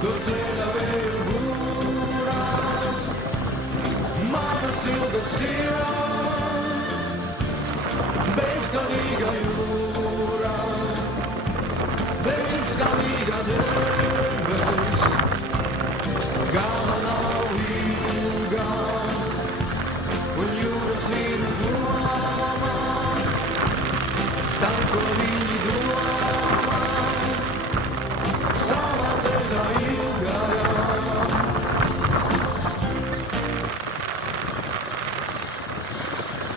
Tot ceļa vēju būrās, manas ilgas sirds, bezgalīga jūra, bezgalīga debes, gala